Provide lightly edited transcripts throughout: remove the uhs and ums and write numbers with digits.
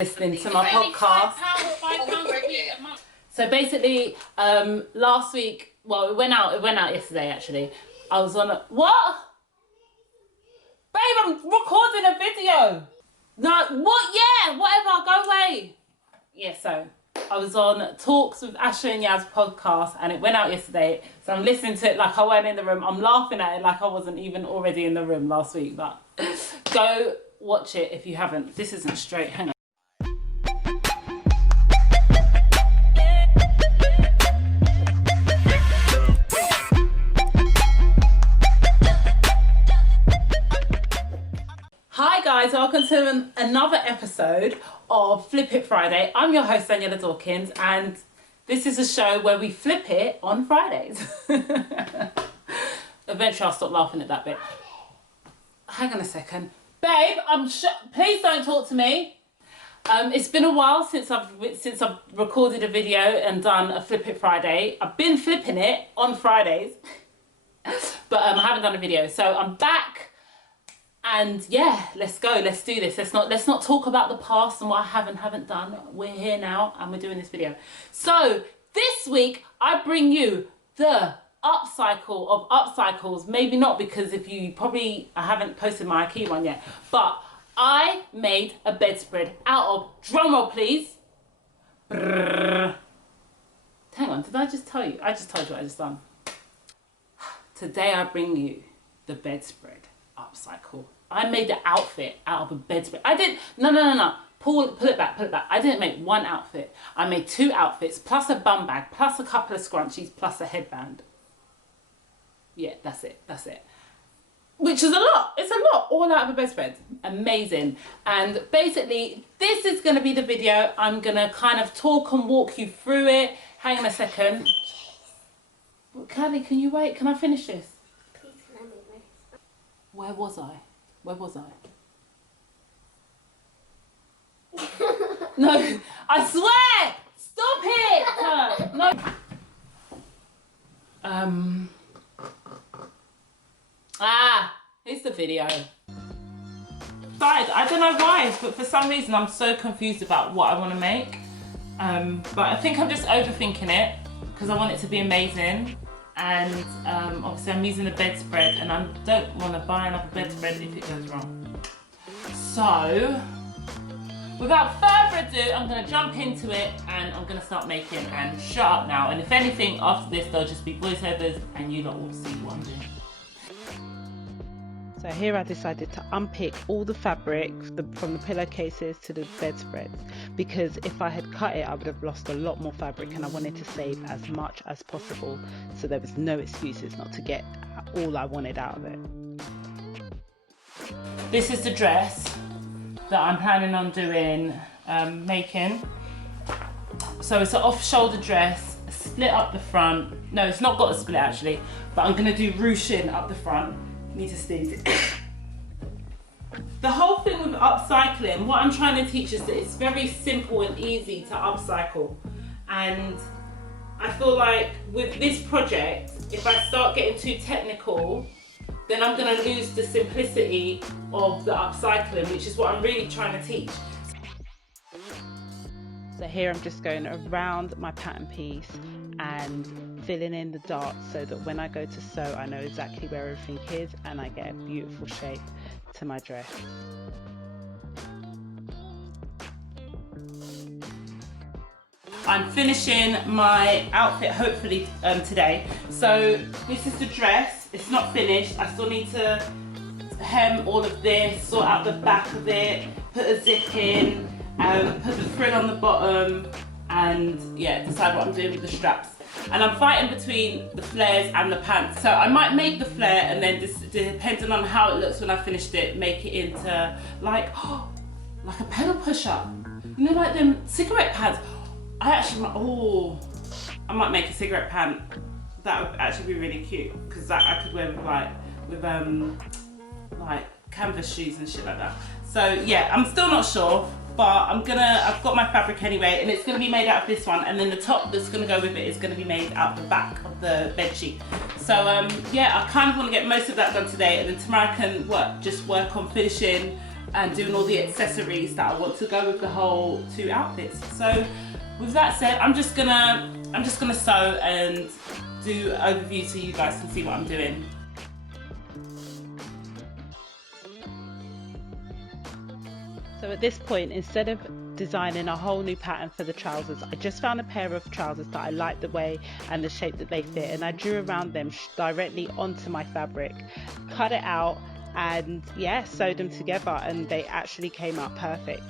Listening to my podcast. So basically, last week, well, it went out yesterday actually. I was on what? Babe, I'm recording a video. No, what? Yeah, whatever, go away. Yeah, so I was on Talks with Acsha and Yabs podcast and it went out yesterday. So I'm listening to it like I weren't in the room. I'm laughing at it like I wasn't even already in the room last week. But go watch it if you haven't. This isn't straight, hang on. Hi guys, welcome to another episode of Flip It Friday. I'm your host Daniela Dawkins and this is a show where we flip it on Fridays. Eventually I'll stop laughing at that bit. Hang on a second. Babe, please don't talk to me. It's been a while since I've recorded a video and done a Flip It Friday. I've been flipping it on Fridays, but I haven't done a video. So I'm back. And yeah, let's go, let's do this. Let's not talk about the past and what I haven't done. We're here now and we're doing this video. So this week I bring you the upcycle of upcycles. Maybe not, because I haven't posted my IKEA one yet, but I made a bedspread out of, drumroll please. Brrr. Hang on, did I just tell you? I just told you what I just done. Today I bring you the bedspread upcycle. I made the outfit out of a bedspread. No. Pull it back. I didn't make one outfit. I made two outfits, plus a bum bag, plus a couple of scrunchies, plus a headband. Yeah, that's it. Which is a lot. It's a lot, all out of a bedspread. Amazing. And basically, this is going to be the video. I'm going to kind of talk and walk you through it. Hang on a second. Callie, can you wait? Can I finish this? Where was I? No, I swear! Stop it! No. Here's the video. I don't know why, but for some reason I'm so confused about what I want to make. But I think I'm just overthinking it because I want it to be amazing. And obviously I'm using a bedspread and I don't want to buy another bedspread if it goes wrong. So, without further ado, I'm going to jump into it and I'm going to start making, and shut up now. And if anything, after this there'll just be voiceovers and you lot will see what I'm doing. So here I decided to unpick all the fabric from the pillowcases to the bedspreads, because if I had cut it I would have lost a lot more fabric and I wanted to save as much as possible, so there was no excuses not to get all I wanted out of it. This is the dress that I'm planning on doing, making. So it's an off-shoulder dress, split up the front. No, it's not got a split actually, but I'm going to do ruching up the front. Need to sneeze it. The whole thing with upcycling, what I'm trying to teach is that it's very simple and easy to upcycle. And I feel like with this project, if I start getting too technical, then I'm going to lose the simplicity of the upcycling, which is what I'm really trying to teach. So here I'm just going around my pattern piece and filling in the darts so that when I go to sew I know exactly where everything is and I get a beautiful shape to my dress. I'm finishing my outfit hopefully today. So this is the dress. It's not finished. I still need to hem all of this, sort out the back of it, put a zip in, put the frill on the bottom, and yeah, decide what I'm doing with the straps. And I'm fighting between the flares and the pants. So I might make the flare and then just, depending on how it looks when I finished it, make it into like a pedal pusher. You know, like them cigarette pants. I might make a cigarette pant. That would actually be really cute because that I could wear with like canvas shoes and shit like that. So yeah, I'm still not sure. But I've got my fabric anyway, and it's gonna be made out of this one, and then the top that's gonna go with it is gonna be made out of the back of the bed sheet. So yeah, I kind of want to get most of that done today, and then tomorrow I can just work on finishing and doing all the accessories that I want to go with the whole 2 outfits. So with that said, I'm just gonna sew and do an overview so you guys can see what I'm doing. So at this point, instead of designing a whole new pattern for the trousers, I just found a pair of trousers that I liked the way and the shape that they fit, and I drew around them directly onto my fabric, cut it out, and yeah, sewed them together, and they actually came out perfect.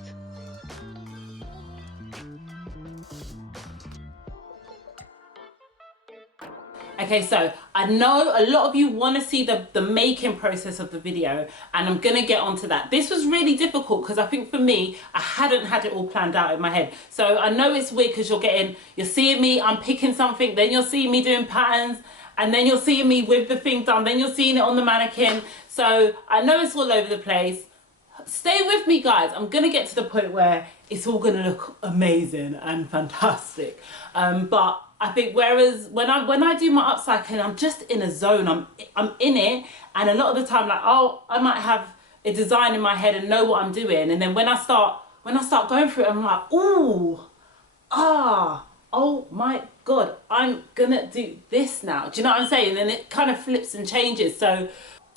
Okay, so I know a lot of you want to see the making process of the video, and I'm gonna get onto that. This was really difficult because I think for me, I hadn't had it all planned out in my head. So I know it's weird because you're seeing me, I'm picking something, then you're seeing me doing patterns, and then you're seeing me with the thing done, then you're seeing it on the mannequin. So I know it's all over the place. Stay with me, guys. I'm gonna get to the point where it's all gonna look amazing and fantastic. But I think whereas when I do my upcycling, I'm just in a zone. I'm in it, and a lot of the time, like, oh, I might have a design in my head and know what I'm doing, and then when I start going through it, I'm like, ooh, oh my god, I'm gonna do this now. Do you know what I'm saying? And it kind of flips and changes. So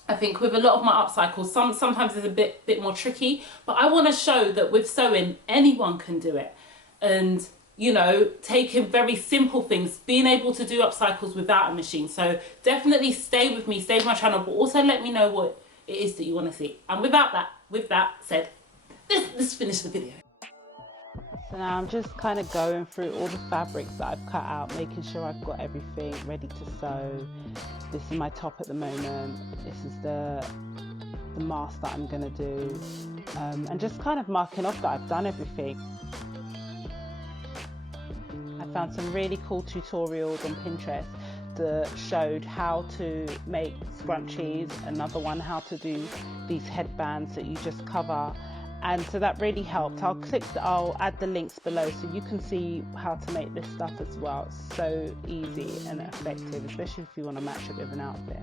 I think with a lot of my upcycles, sometimes it's a bit more tricky, but I want to show that with sewing, anyone can do it. And you know, taking very simple things, being able to do upcycles without a machine. So definitely stay with me, stay with my channel, but also let me know what it is that you want to see. And with that said, let's finish the video. So now I'm just kind of going through all the fabrics that I've cut out, making sure I've got everything ready to sew. This is my top at the moment. This is the mask that I'm going to do. And just kind of marking off that I've done everything. I found some really cool tutorials on Pinterest that showed how to make scrunchies, another one how to do these headbands that you just cover, and so that really helped. I'll add the links below so you can see how to make this stuff as well. It's so easy and effective, especially if you want to match it with an outfit.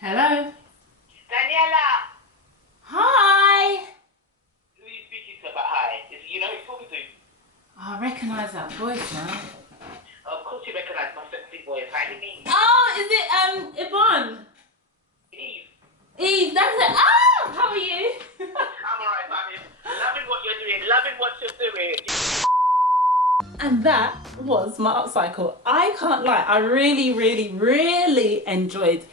Hello? Daniela! Hi! Who are you speaking to about hi? You know who you're talking to? Oh, I recognise that voice now. Of course you recognise my sexy voice. Hi, Eve. Oh, is it Yvonne? Eve. Eve, that's it. Oh, how are you? I'm alright, baby. Loving what you're doing. Loving what you're doing. And that was my upcycle. I can't lie, I really enjoyed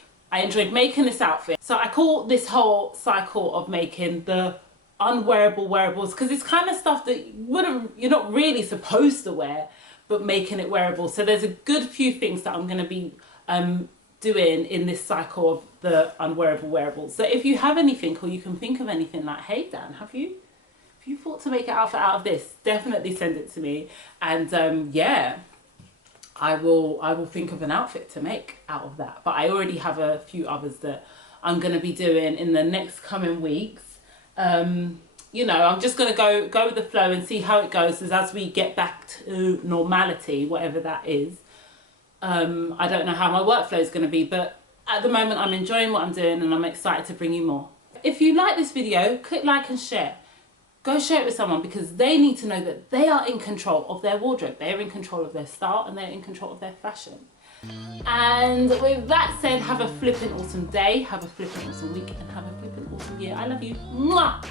making this outfit. So I call this whole cycle of making the unwearable wearables, because it's kind of stuff that you're not really supposed to wear, but making it wearable. So there's a good few things that I'm going to be doing in this cycle of the unwearable wearables. So if you have anything, or you can think of anything like, hey Dan, have you thought to make an outfit out of this? Definitely send it to me, and yeah, I will think of an outfit to make out of that. But I already have a few others that I'm going to be doing in the next coming weeks. You know, I'm just going to go with the flow and see how it goes as we get back to normality, whatever that is. I don't know how my workflow is going to be, but at the moment I'm enjoying what I'm doing, and I'm excited to bring you more. If you like this video, click like and share. Go share it with someone, because they need to know that they are in control of their wardrobe, they're in control of their style, and they're in control of their fashion. And with that said, have a flipping awesome day, have a flipping awesome week, and have a flipping awesome year. I love you. Mwah!